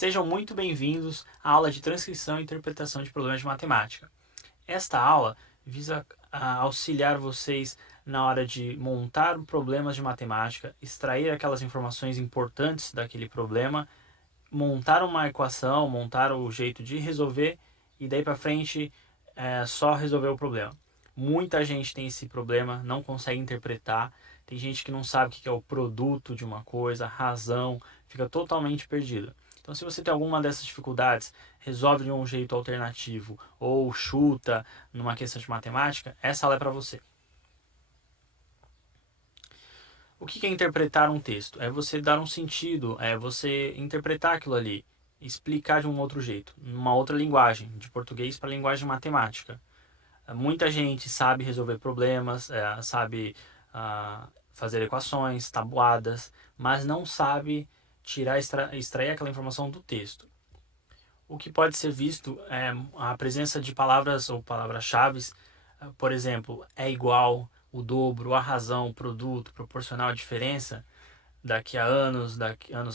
Sejam muito bem-vindos à aula de transcrição e interpretação de problemas de matemática. Esta aula visa auxiliar vocês na hora de montar problemas de matemática, extrair aquelas informações importantes daquele problema, montar uma equação, montar o jeito de resolver e daí para frente só resolver o problema. Muita gente tem esse problema, não consegue interpretar. Tem gente que não sabe o que é o produto de uma coisa, a razão, fica totalmente perdida. Então, se você tem alguma dessas dificuldades, resolve de um jeito alternativo ou chuta numa questão de matemática, essa aula é para você. O que é interpretar um texto? É você dar um sentido, é você interpretar aquilo ali, explicar de um outro jeito, numa outra linguagem, de português para linguagem matemática. Muita gente sabe resolver problemas, sabe fazer equações, tabuadas, mas não sabe extrair aquela informação do texto. O que pode ser visto é a presença de palavras ou palavras-chave, por exemplo, é igual, o dobro, a razão, o produto, proporcional, a diferença, daqui a anos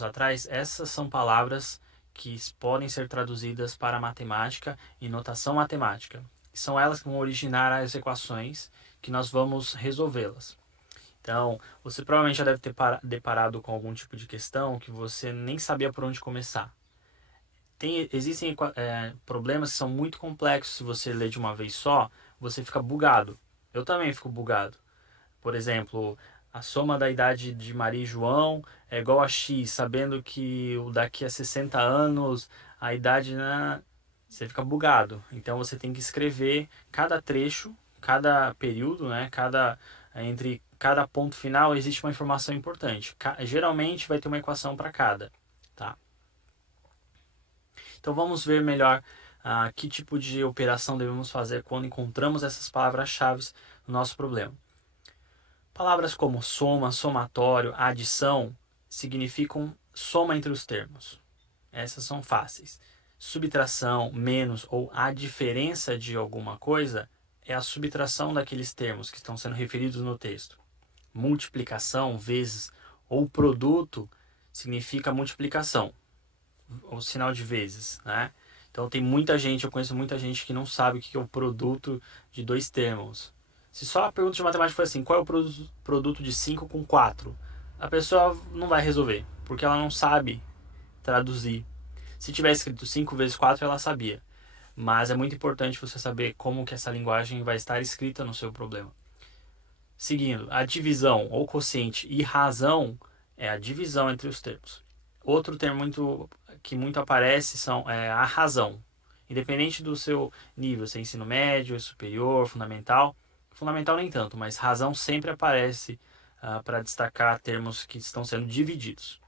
atrás. Essas são palavras que podem ser traduzidas para matemática e notação matemática. São elas que vão originar as equações que nós vamos resolvê-las. Então, você provavelmente já deve ter deparado com algum tipo de questão que você nem sabia por onde começar. Existem problemas que são muito complexos. Se você ler de uma vez só, você fica bugado. Eu também fico bugado. Por exemplo, a soma da idade de Maria e João é igual a X, sabendo que daqui a 60 anos a idade, você fica bugado. Então você tem que escrever cada trecho, cada período, entre cada ponto final existe uma informação importante. Geralmente vai ter uma equação para cada, tá? Então vamos ver melhor que tipo de operação devemos fazer quando encontramos essas palavras-chave no nosso problema. Palavras como soma, somatório, adição significam soma entre os termos. Essas são fáceis. Subtração, menos ou a diferença de alguma coisa é a subtração daqueles termos que estão sendo referidos no texto. Multiplicação, vezes ou produto significa multiplicação, o sinal de vezes, né? Então eu conheço muita gente que não sabe o que é o produto de dois termos. Se só a pergunta de matemática for assim, qual é o produto de 5 com 4? A pessoa não vai resolver, porque ela não sabe traduzir. Se tivesse escrito 5 vezes 4, ela sabia. Mas é muito importante você saber como que essa linguagem vai estar escrita no seu problema. Seguindo, a divisão ou quociente e razão é a divisão entre os termos. Outro termo que muito aparece é a razão. Independente do seu nível, se é ensino médio, superior, fundamental. Fundamental nem tanto, mas razão sempre aparece para destacar termos que estão sendo divididos.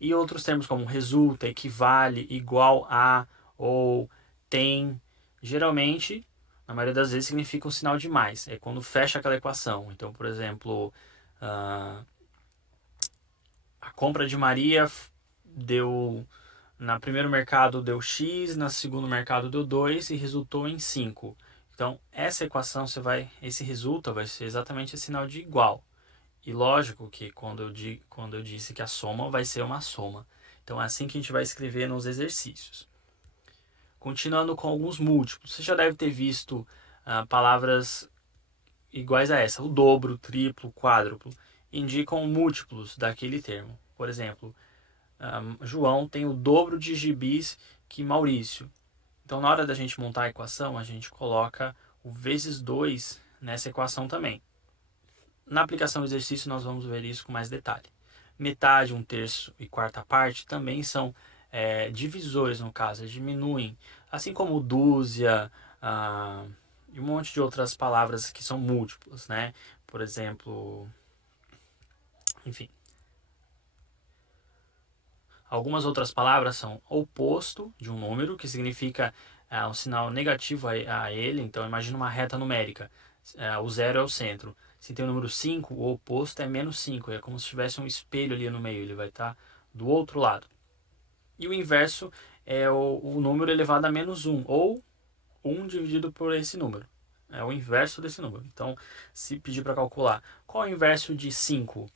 E outros termos como resulta, equivale, igual a ou tem, geralmente, na maioria das vezes, significa um sinal de mais. É quando fecha aquela equação. Então, por exemplo, a compra de Maria deu, no primeiro mercado deu X, no segundo mercado deu 2 e resultou em 5. Então, essa equação esse resulta vai ser exatamente esse sinal de igual. E lógico que quando eu disse que a soma vai ser uma soma. Então é assim que a gente vai escrever nos exercícios. Continuando com alguns múltiplos. Você já deve ter visto palavras iguais a essa. O dobro, o triplo, o quádruplo indicam múltiplos daquele termo. Por exemplo, João tem o dobro de gibis que Maurício. Então na hora da gente montar a equação, a gente coloca o vezes 2 nessa equação também. Na aplicação do exercício nós vamos ver isso com mais detalhe. Metade, um terço e quarta parte também são divisores, no caso, diminuem. Assim como dúzia e um monte de outras palavras que são múltiplas, né? Por exemplo, enfim. Algumas outras palavras são oposto de um número, que significa um sinal negativo a ele. Então imagina uma reta numérica. O zero é o centro. Se tem o número 5, o oposto é menos 5. É como se tivesse um espelho ali no meio. Ele vai estar do outro lado. E o inverso é o número elevado a menos 1. Ou 1 dividido por esse número. É o inverso desse número. Então, se pedir para calcular qual é o inverso de 5,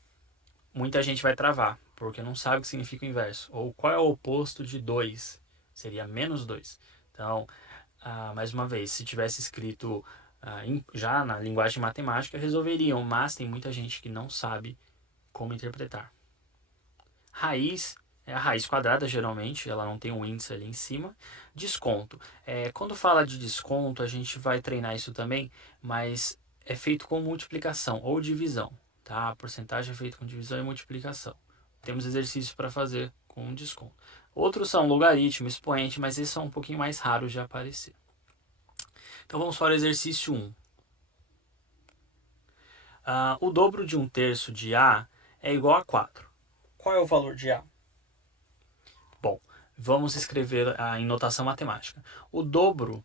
muita gente vai travar. porque não sabe o que significa o inverso. Ou qual é o oposto de 2? Seria menos 2. Então, mais uma vez, se tivesse escrito já na linguagem matemática, resolveriam, mas tem muita gente que não sabe como interpretar. Raiz é a raiz quadrada, geralmente, ela não tem um índice ali em cima. Desconto. Quando fala de desconto, a gente vai treinar isso também, mas é feito com multiplicação ou divisão. Tá? A porcentagem é feita com divisão e multiplicação. Temos exercícios para fazer com desconto. Outros são logaritmo, expoente, mas esses são um pouquinho mais raros de aparecer. Então vamos para o exercício 1. O dobro de 1/3 de A é igual a 4. Qual é o valor de A? Bom, vamos escrever em notação matemática. O dobro,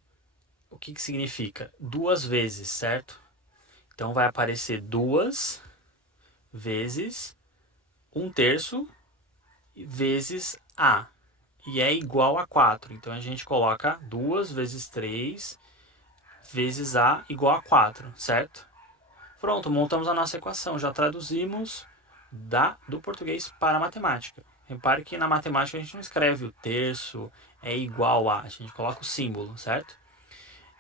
o que significa? 2 vezes, certo? Então vai aparecer 2 vezes 1/3 vezes A. E é igual a 4. Então a gente coloca 2 vezes 3 vezes A igual a 4, certo? Pronto, montamos a nossa equação. Já traduzimos do português para a matemática. Repare que na matemática a gente não escreve o terço é igual a gente coloca o símbolo, certo?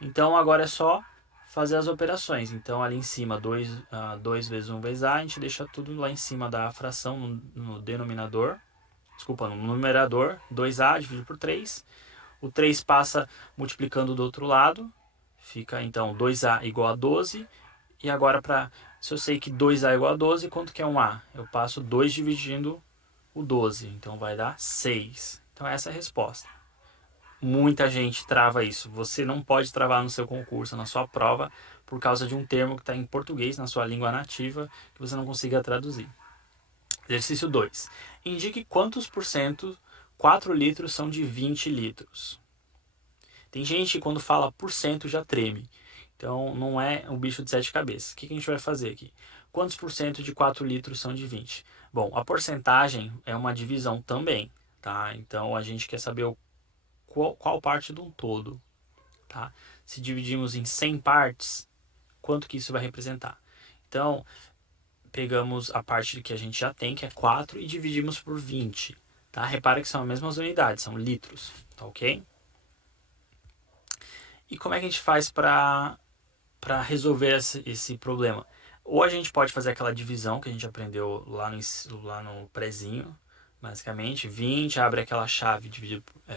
Então agora é só fazer as operações. Então ali em cima 2 vezes 1 vezes A, a gente deixa tudo lá em cima da fração no denominador. Desculpa, no numerador, 2A dividido por 3. O 3 passa multiplicando do outro lado. Fica então 2A igual a 12. E agora, se eu sei que 2A é igual a 12, quanto que é 1A? Eu passo 2 dividindo o 12, então vai dar 6. Então essa é a resposta. Muita gente trava isso. Você não pode travar no seu concurso, na sua prova, por causa de um termo que está em português, na sua língua nativa, que você não consiga traduzir. Exercício 2. Indique quantos por cento 4 litros são de 20 litros. Tem gente que quando fala por cento já treme. Então, não é um bicho de 7 cabeças. O que a gente vai fazer aqui? Quantos por cento de 4 litros são de 20? Bom, a porcentagem é uma divisão também, tá? Então, a gente quer saber qual parte de um todo, tá? Se dividimos em 100 partes, quanto que isso vai representar? Então, pegamos a parte que a gente já tem, que é 4, e dividimos por 20, tá? Repara que são as mesmas unidades, são litros, tá ok? E como é que a gente faz para resolver esse problema? Ou a gente pode fazer aquela divisão que a gente aprendeu lá no prézinho, basicamente, 20, abre aquela chave,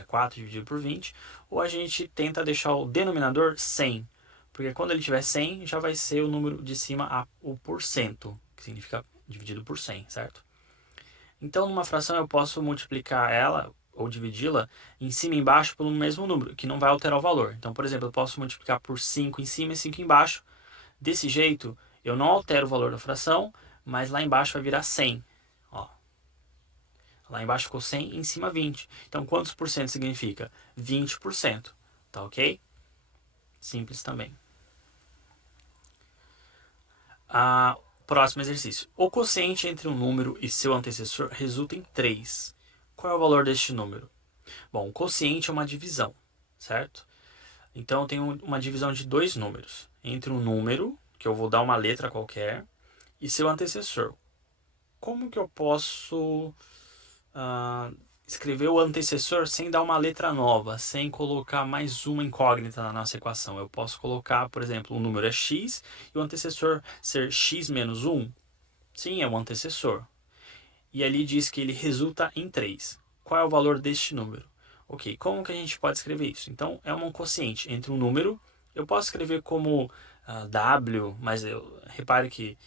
4 dividido por 20, ou a gente tenta deixar o denominador 100, porque quando ele tiver 100, já vai ser o número de cima, o porcento, que significa dividido por 100, certo? Então, numa fração eu posso multiplicar ela, ou dividi-la, em cima e embaixo pelo mesmo número, que não vai alterar o valor. Então, por exemplo, eu posso multiplicar por 5 em cima e 5 embaixo. Desse jeito, eu não altero o valor da fração, mas lá embaixo vai virar 100. Ó. Lá embaixo ficou 100, em cima 20. Então, quantos por cento significa? 20%. Tá ok? Simples também. Próximo exercício. O quociente entre um número e seu antecessor resulta em 3. Qual é o valor deste número? Bom, o quociente é uma divisão, certo? Então, eu tenho uma divisão de 2 números. Entre um número, que eu vou dar uma letra qualquer, e seu antecessor. Como que eu posso escrever o antecessor sem dar uma letra nova, sem colocar mais uma incógnita na nossa equação? Eu posso colocar, por exemplo, o número é x e o antecessor ser x menos 1? Sim, é o antecessor. E ali diz que ele resulta em 3. Qual é o valor deste número? Ok, como que a gente pode escrever isso? Então, é um quociente entre um número. Eu posso escrever como W, mas repare que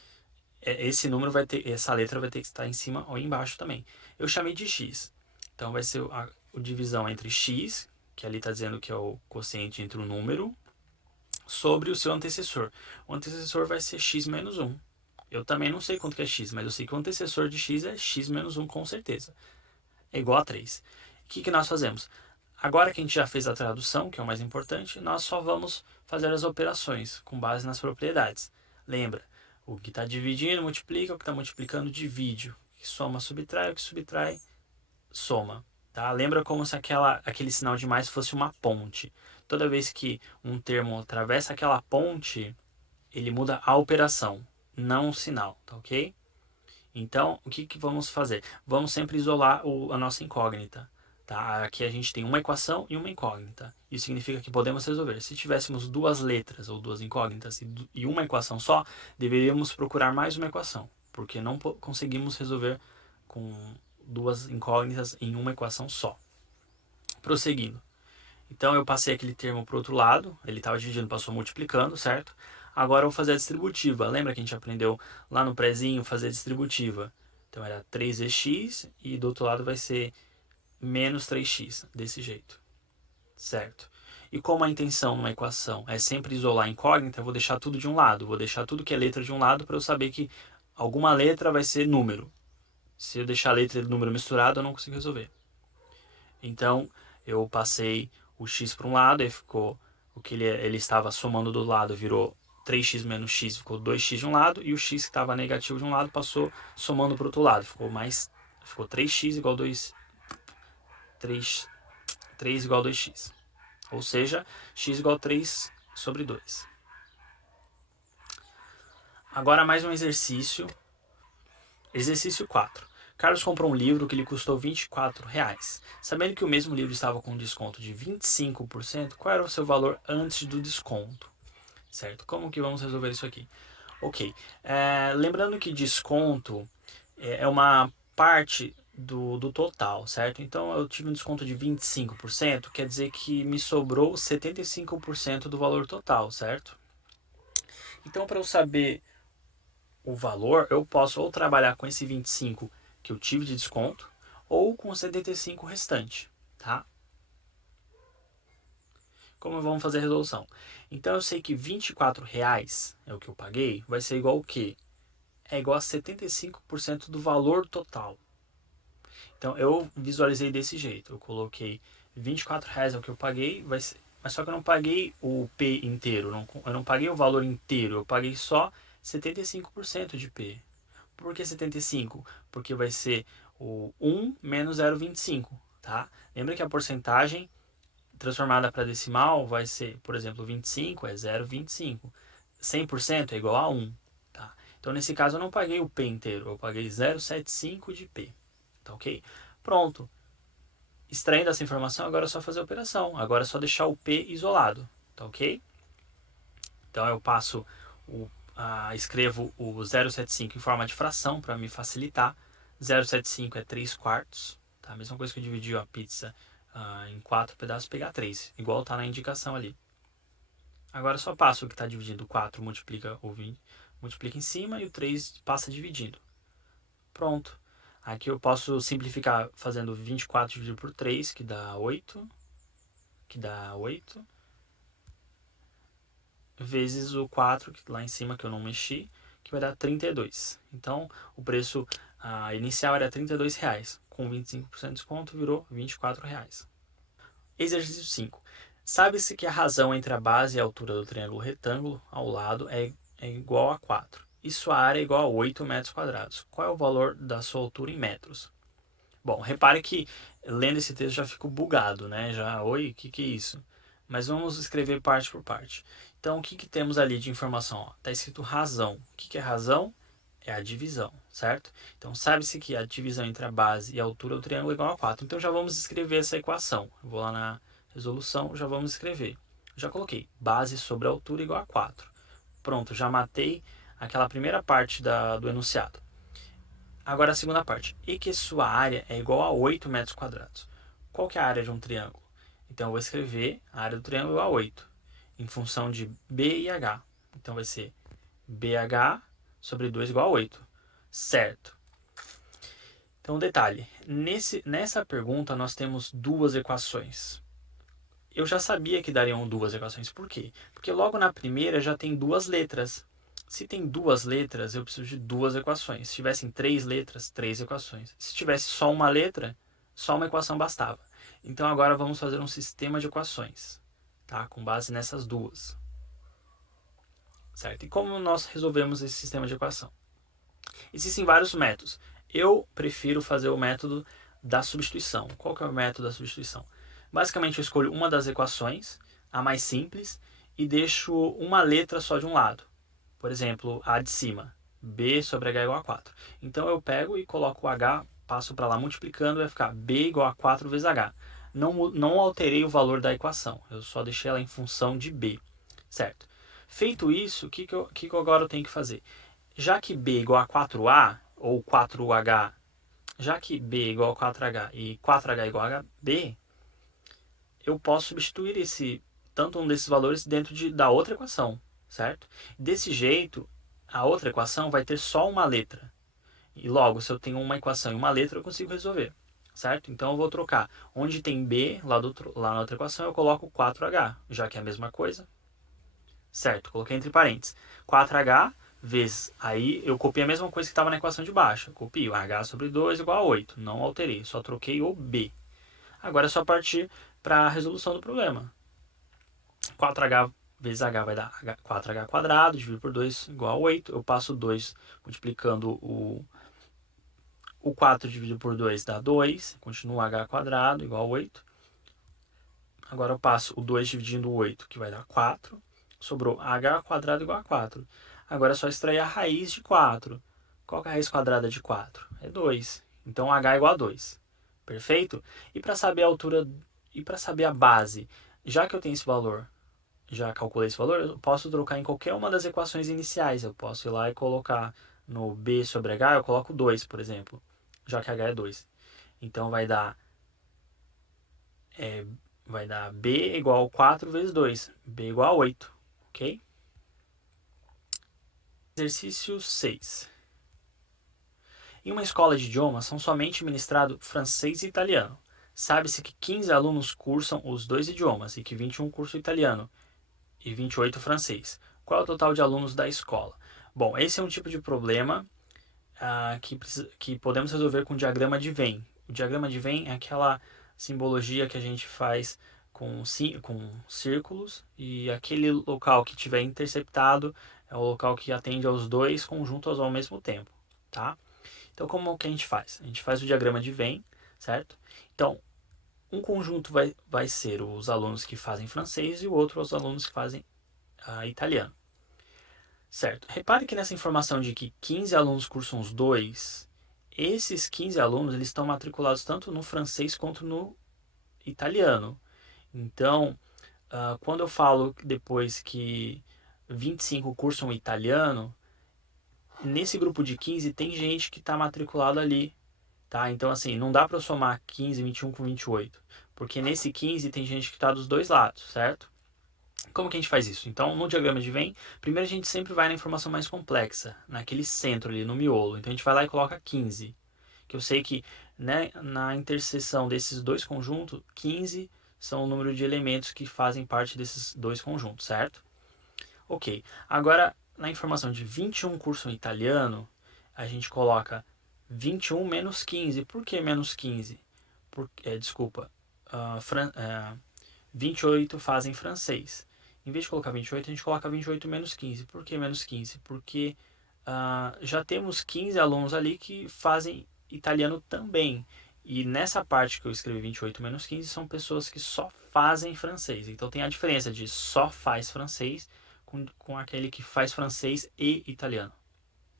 esse número essa letra vai ter que estar em cima ou embaixo também. Eu chamei de x. Então, vai ser a divisão entre x, que ali está dizendo que é o quociente entre o número, sobre o seu antecessor. O antecessor vai ser x menos 1. Eu também não sei quanto que é x, mas eu sei que o antecessor de x é x menos 1 com certeza. É igual a 3. O que nós fazemos? Agora que a gente já fez a tradução, que é o mais importante, nós só vamos fazer as operações com base nas propriedades. Lembra, o que está dividindo multiplica, o que está multiplicando divide. O que soma subtrai, o que subtrai soma. Tá? Lembra como se aquele sinal de mais fosse uma ponte. Toda vez que um termo atravessa aquela ponte, ele muda a operação, não o sinal, tá ok? Então, o que vamos fazer? Vamos sempre isolar a nossa incógnita. Tá? Aqui a gente tem uma equação e uma incógnita. Isso significa que podemos resolver. Se tivéssemos duas letras ou duas incógnitas e uma equação só, deveríamos procurar mais uma equação, porque não conseguimos resolver com duas incógnitas em uma equação só. Prosseguindo. Então eu passei aquele termo para o outro lado, ele estava dividindo, passou multiplicando, certo? Agora eu vou fazer a distributiva. Lembra que a gente aprendeu lá no prézinho fazer a distributiva? Então era 3x e do outro lado vai ser menos 3x, desse jeito, certo? E como a intenção numa equação é sempre isolar a incógnita, eu vou deixar tudo de um lado, vou deixar tudo que é letra de um lado para eu saber que alguma letra vai ser número. Se eu deixar a letra e o número misturado, eu não consigo resolver. Então, eu passei o x para um lado, aí ficou o que ele estava somando do lado, virou 3x menos x, ficou 2x de um lado, e o x que estava negativo de um lado passou somando para o outro lado, ficou 3x igual 3 igual a 2x. Ou seja, x igual a 3 sobre 2. Agora mais um exercício. Exercício 4. Carlos comprou um livro que lhe custou R$24. Sabendo que o mesmo livro estava com um desconto de 25%, qual era o seu valor antes do desconto? Certo? Como que vamos resolver isso aqui? Ok. Lembrando que desconto é uma parte do total, certo? Então eu tive um desconto de 25%, quer dizer que me sobrou 75% do valor total, certo? Então para eu saber o valor, eu posso ou trabalhar com esse 25 que eu tive de desconto, ou com o 75 restante, tá? Como vamos fazer a resolução? Então eu sei que R$24 é o que eu paguei, vai ser igual ao quê? É igual a 75% do valor total. Então eu visualizei desse jeito, eu coloquei R$24 é o que eu paguei, mas só que eu não paguei o P inteiro, eu não paguei o valor inteiro, eu paguei só 75% de P. Por que 75? Porque vai ser o 1 menos 0,25, tá? Lembra que a porcentagem transformada para decimal vai ser, por exemplo, 25 é 0,25. 100% é igual a 1, tá? Então, nesse caso, eu não paguei o P inteiro, eu paguei 0,75 de P, tá ok? Pronto. Extraindo essa informação, agora é só fazer a operação. Agora é só deixar o P isolado, tá ok? Então, eu passo escrevo o 0,75 em forma de fração para me facilitar. 0,75 é 3 quartos, tá? A mesma coisa que eu dividi a pizza em 4 pedaços, pegar 3, igual está na indicação ali. Agora só passo o que está dividindo, o 4 multiplica o 20, multiplica em cima e o 3 passa dividindo. Pronto. Aqui eu posso simplificar fazendo 24 dividido por 3, que dá 8, vezes o 4, que lá em cima que eu não mexi, que vai dar 32. Então, o preço inicial era R$32. Com 25% de desconto, virou R$24. Exercício 5. Sabe-se que a razão entre a base e a altura do triângulo retângulo ao lado é igual a 4. E sua área é igual a 8 metros quadrados. Qual é o valor da sua altura em metros? Bom, repare que lendo esse texto já fico bugado, né? Oi, o que é isso? Mas vamos escrever parte por parte. Então, o que temos ali de informação? Está escrito razão. O que é razão? É a divisão, certo? Então, sabe-se que a divisão entre a base e a altura do triângulo é igual a 4. Então, já vamos escrever essa equação. Eu vou lá na resolução, já vamos escrever. Já coloquei base sobre a altura igual a 4. Pronto, já matei aquela primeira parte do enunciado. Agora a segunda parte. E que sua área é igual a 8 metros quadrados. Qual que é a área de um triângulo? Então eu vou escrever a área do triângulo igual a 8, em função de B e H. Então vai ser BH sobre 2 igual a 8. Certo. Então, detalhe. Nessa pergunta nós temos duas equações. Eu já sabia que dariam duas equações. Por quê? Porque logo na primeira já tem duas letras. Se tem duas letras, eu preciso de duas equações. Se tivessem três letras, três equações. Se tivesse só uma letra, só uma equação bastava. Então agora vamos fazer um sistema de equações, tá? Com base nessas duas. Certo? E como nós resolvemos esse sistema de equação? Existem vários métodos. Eu prefiro fazer o método da substituição. Qual que é o método da substituição? Basicamente eu escolho uma das equações, a mais simples, e deixo uma letra só de um lado. Por exemplo, a de cima, B sobre H igual a 4. Então eu pego e coloco o H, passo para lá multiplicando, vai ficar B igual a 4 vezes H. Não alterei o valor da equação, eu só deixei ela em função de B, certo? Feito isso, o que eu agora tenho que fazer? Já que B igual a 4A, ou 4H, já que B igual a 4H e 4H igual a B, eu posso substituir tanto um desses valores dentro da outra equação, certo? Desse jeito, a outra equação vai ter só uma letra. E logo, se eu tenho uma equação e uma letra, eu consigo resolver, certo? Então eu vou trocar. Onde tem B, lá na outra equação, eu coloco 4H, já que é a mesma coisa. Certo, coloquei entre parênteses. 4H vezes, aí eu copiei a mesma coisa que estava na equação de baixo. Copio H sobre 2 igual a 8. Não alterei, só troquei o B. Agora é só partir para a resolução do problema. 4H vezes H vai dar 4H quadrado, dividido por 2 igual a 8. Eu passo 2 multiplicando o 4 dividido por 2 dá 2. Continua H quadrado igual a 8. Agora eu passo o 2 dividindo o 8, que vai dar 4. Sobrou H quadrado igual a 4. Agora é só extrair a raiz de 4. Qual que é a raiz quadrada de 4? É 2. Então H é igual a 2. Perfeito? E para saber a altura e para saber a base, já que eu tenho esse valor, já calculei esse valor, eu posso trocar em qualquer uma das equações iniciais. Eu posso ir lá e colocar no B sobre H, eu coloco 2, por exemplo, já que H é 2. Então vai dar B igual a 4 vezes 2. B igual a 8. Ok? Exercício 6. Em uma escola de idiomas são somente ministrados francês e italiano. Sabe-se que 15 alunos cursam os dois idiomas e que 21 cursam italiano e 28 francês. Qual é o total de alunos da escola? Bom, esse é um tipo de problema que podemos resolver com o diagrama de Venn. O diagrama de Venn é aquela simbologia que a gente faz com círculos, e aquele local que tiver interceptado é o local que atende aos dois conjuntos ao mesmo tempo, tá? Então, como que a gente faz? A gente faz o diagrama de Venn, certo? Então, um conjunto vai ser os alunos que fazem francês e o outro os alunos que fazem italiano. Certo. Repare que nessa informação de que 15 alunos cursam os dois, esses 15 alunos eles estão matriculados tanto no francês quanto no italiano. Então, quando eu falo depois que 25 cursam italiano, nesse grupo de 15 tem gente que está matriculado ali. Tá? Então, assim, não dá para eu somar 15, 21 com 28. Porque nesse 15 tem gente que está dos dois lados, certo? Como que a gente faz isso? Então, no diagrama de Venn, primeiro a gente sempre vai na informação mais complexa, naquele centro ali, no miolo. Então, a gente vai lá e coloca 15. Que eu sei que, né, na interseção desses dois conjuntos, 15 são o número de elementos que fazem parte desses dois conjuntos, certo? Ok. Agora, na informação de 21 curso em italiano, a gente coloca 21 menos 15. Por que menos 15? Desculpa. 28 fazem francês. Em vez de colocar 28, a gente coloca 28 menos 15. Por que menos 15? Porque já temos 15 alunos ali que fazem italiano também. E nessa parte que eu escrevi 28 menos 15 são pessoas que só fazem francês. Então tem a diferença de só faz francês com aquele que faz francês e italiano.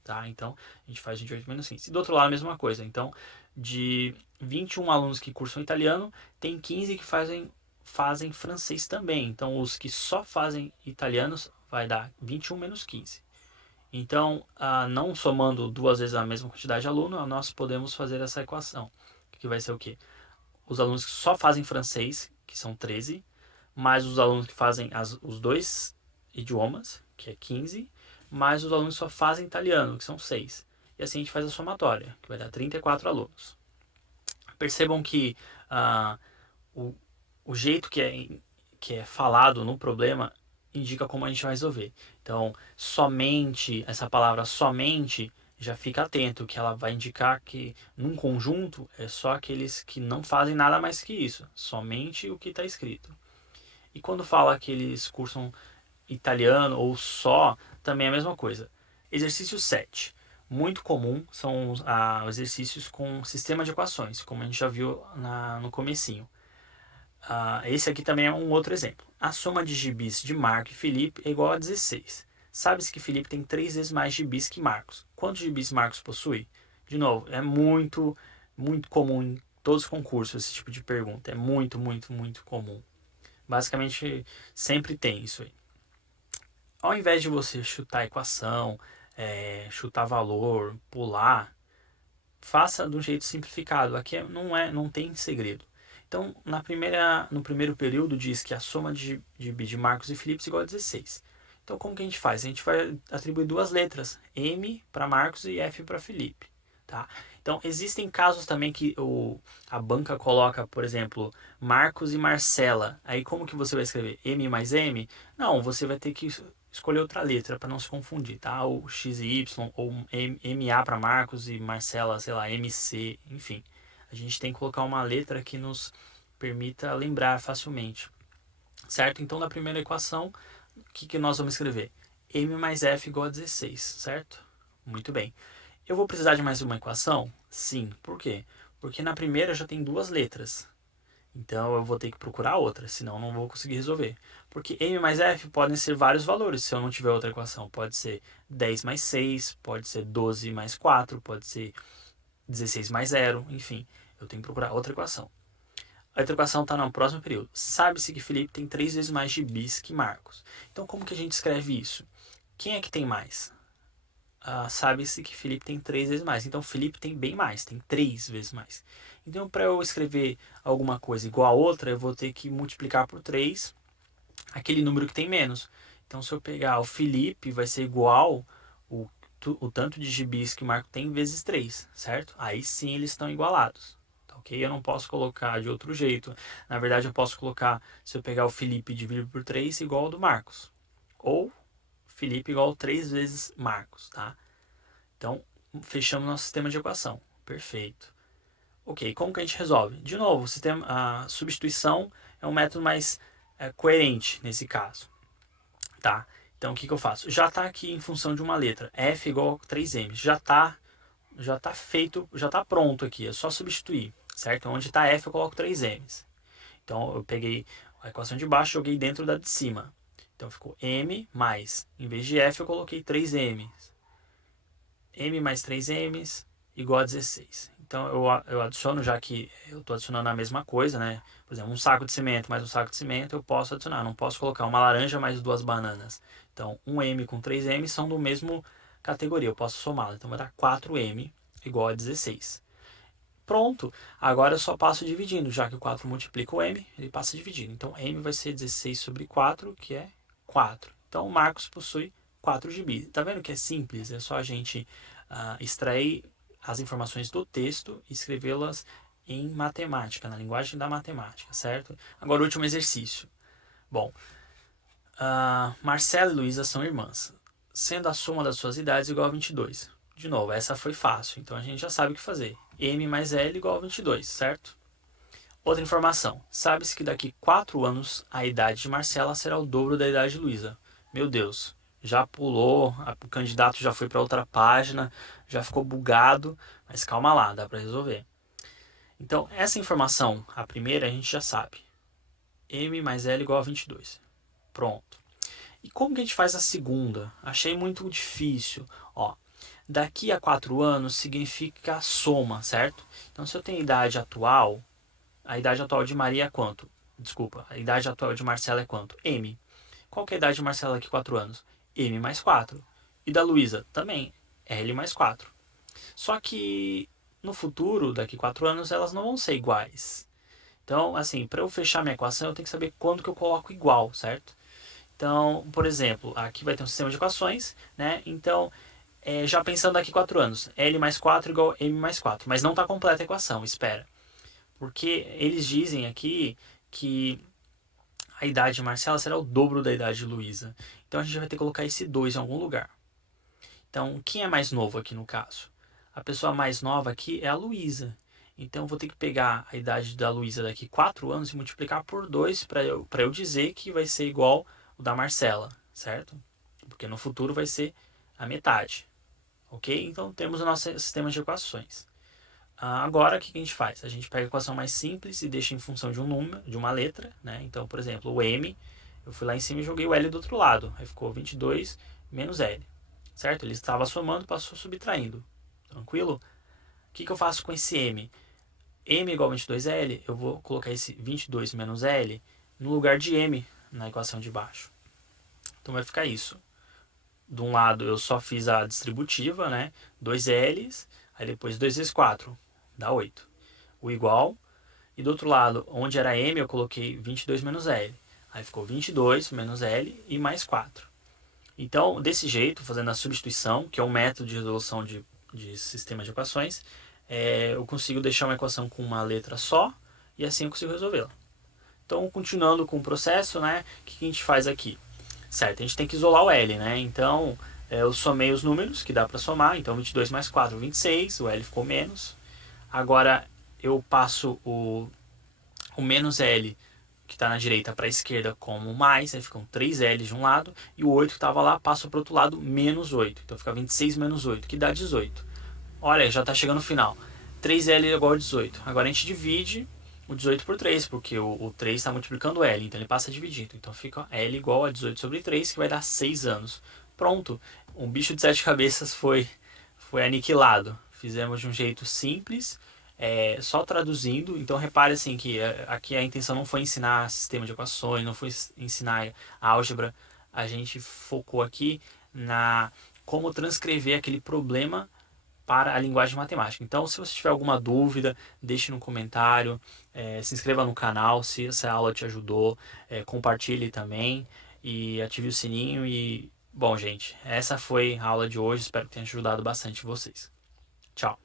Tá? Então a gente faz 28 menos 15. E do outro lado a mesma coisa. Então de 21 alunos que cursam italiano, tem 15 que fazem francês também. Então, os que só fazem italianos vai dar 21 menos 15. Então, não somando duas vezes a mesma quantidade de aluno, nós podemos fazer essa equação, que vai ser o quê? Os alunos que só fazem francês, que são 13, mais os alunos que fazem os dois idiomas, que é 15, mais os alunos que só fazem italiano, que são 6. E assim a gente faz a somatória, que vai dar 34 alunos. Percebam que o jeito que é falado no problema indica como a gente vai resolver. Então, somente, essa palavra somente, já fica atento, que ela vai indicar que num conjunto é só aqueles que não fazem nada mais que isso, somente o que está escrito. E quando fala que eles cursam italiano ou só, também é a mesma coisa. Exercício 7. Muito comum são os exercícios com sistema de equações, como a gente já viu no comecinho. Esse aqui também é um outro exemplo. A soma de gibis de Marco e Felipe é igual a 16. Sabe-se que Felipe tem 3 vezes mais gibis que Marcos. Quantos gibis Marcos possui? De novo, é muito comum em todos os concursos esse tipo de pergunta. É muito comum. Basicamente, sempre tem isso aí. Ao invés de você chutar a equação, chutar valor, pular, faça de um jeito simplificado. Aqui não tem segredo. Então, no primeiro período diz que a soma de gibis de Marcos e Felipe é igual a 16. Então, como que a gente faz? A gente vai atribuir 2 letras, M para Marcos e F para Felipe. Tá? Então, existem casos também que a banca coloca, por exemplo, Marcos e Marcela. Aí, como que você vai escrever? M mais M? Não, você vai ter que escolher outra letra para não se confundir, tá? Ou X e Y, ou MA para Marcos e Marcela, sei lá, MC, enfim. A gente tem que colocar uma letra que nos permita lembrar facilmente, certo? Então, na primeira equação, o que nós vamos escrever? M mais F igual a 16, certo? Muito bem. Eu vou precisar de mais uma equação? Sim. Por quê? Porque na primeira já tem 2 letras. Então eu vou ter que procurar outra, senão não vou conseguir resolver. Porque M mais F podem ser vários valores se eu não tiver outra equação. Pode ser 10 mais 6, pode ser 12 mais 4, pode ser 16 mais 0, enfim. Eu tenho que procurar outra equação. A outra equação está no próximo período. Sabe-se que Felipe tem 3 vezes mais gibis que Marcos. Então como que a gente escreve isso? Quem é que tem mais? Sabe-se que Felipe tem 3 vezes mais. Então Felipe tem bem mais, tem 3 vezes mais. Então para eu escrever alguma coisa igual a outra, eu vou ter que multiplicar por 3 aquele número que tem menos. Então se eu pegar o Felipe, vai ser igual o tanto de gibis que o Marco tem vezes 3, certo? Aí sim eles estão igualados. Tá, ok? Eu não posso colocar de outro jeito. Na verdade eu posso colocar, se eu pegar o Felipe e dividir por 3, igual ao do Marcos. Ou Felipe igual a 3 vezes Marcos, tá? Então, fechamos nosso sistema de equação. Perfeito. Ok, como que a gente resolve? De novo, a substituição é um método mais coerente nesse caso, tá? Então, o que eu faço? Já está aqui em função de uma letra, F igual a 3M. Já está feito, já está pronto aqui, é só substituir, certo? Onde está F eu coloco 3M's. Então, eu peguei a equação de baixo e joguei dentro da de cima. Então, ficou M mais, em vez de F eu coloquei 3M's. M mais 3M's igual a 16. Então eu adiciono, já que eu estou adicionando a mesma coisa, né? Por exemplo, um saco de cimento mais um saco de cimento, eu posso adicionar. Não posso colocar uma laranja mais 2 bananas. Então, 1M com 3M são do mesmo categoria, eu posso somá-la. Então, vai dar 4M igual a 16. Pronto, agora eu só passo dividindo, já que o 4 multiplica o M, ele passa dividindo. Então, M vai ser 16 sobre 4, que é 4. Então, o Marcos possui 4 GB. Tá vendo que é simples? É só a gente extrair as informações do texto e escrevê-las em matemática, na linguagem da matemática, certo? Agora, o último exercício. Bom, Marcela e Luísa são irmãs, sendo a soma das suas idades igual a 22. De novo, essa foi fácil, então a gente já sabe o que fazer. M mais L igual a 22, certo? Outra informação. Sabe-se que daqui 4 anos a idade de Marcela será o dobro da idade de Luísa. Meu Deus, já pulou, o candidato já foi para outra página, já ficou bugado, mas calma lá, dá para resolver. Então, essa informação, a primeira, a gente já sabe. M mais L igual a 22. Pronto. E como que a gente faz a segunda? Achei muito difícil. Ó, daqui a 4 anos significa soma, certo? Então, se eu tenho a idade atual de Maria é quanto? Desculpa, a idade atual de Marcela é quanto? M. Qual que é a idade de Marcela daqui a 4 anos? M mais 4. E da Luísa? Também, L mais 4. Só que no futuro, daqui a 4 anos, elas não vão ser iguais. Então, assim, para eu fechar minha equação, eu tenho que saber quando que eu coloco igual, certo? Então, por exemplo, aqui vai ter um sistema de equações, né? Então, já pensando daqui a 4 anos, L mais 4 igual a M mais 4. Mas não está completa a equação, espera. Porque eles dizem aqui que a idade de Marcela será o dobro da idade de Luísa. Então, a gente vai ter que colocar esse 2 em algum lugar. Então, quem é mais novo aqui no caso? A pessoa mais nova aqui é a Luísa. Então, eu vou ter que pegar a idade da Luísa daqui 4 anos e multiplicar por 2 para eu dizer que vai ser igual o da Marcela, certo? Porque no futuro vai ser a metade. Ok? Então, temos o nosso sistema de equações. Agora, o que a gente faz? A gente pega a equação mais simples e deixa em função de um número, de uma letra, né? Então, por exemplo, o M, eu fui lá em cima e joguei o L do outro lado. Aí ficou 22 menos L, certo? Ele estava somando, passou subtraindo, tranquilo? O que eu faço com esse M? M igual a 22L, eu vou colocar esse 22 menos L no lugar de M na equação de baixo. Então vai ficar isso. De um lado eu só fiz a distributiva, né? 2L's, aí depois 2 vezes 4, dá 8. O igual, e do outro lado, onde era M, eu coloquei 22 menos L. Aí ficou 22 menos L e mais 4. Então, desse jeito, fazendo a substituição, que é um método de resolução de sistema de equações, eu consigo deixar uma equação com uma letra só, e assim eu consigo resolvê-la. Então, continuando com o processo, né? O que a gente faz aqui? Certo, a gente tem que isolar o L, né? Então, eu somei os números que dá para somar. Então, 22 mais 4, 26. O L ficou menos. Agora, eu passo o menos L, que está na direita, para a esquerda como mais. Aí ficam 3 L de um lado. E o 8 que estava lá, passa para o outro lado, menos 8. Então, fica 26 menos 8, que dá 18. Olha, já está chegando no final. 3L é igual a 18. Agora, a gente divide o 18 por 3, porque o 3 está multiplicando L, então ele passa dividindo. Então fica L igual a 18 sobre 3, que vai dar 6 anos. Pronto, um bicho de 7 cabeças foi aniquilado. Fizemos de um jeito simples, só traduzindo. Então repare assim que aqui a intenção não foi ensinar sistema de equações, não foi ensinar álgebra. A gente focou aqui na como transcrever aquele problema para a linguagem matemática. Então, se você tiver alguma dúvida, deixe no comentário, se inscreva no canal se essa aula te ajudou, compartilhe também e ative o sininho. E, bom, gente, essa foi a aula de hoje, espero que tenha ajudado bastante vocês. Tchau!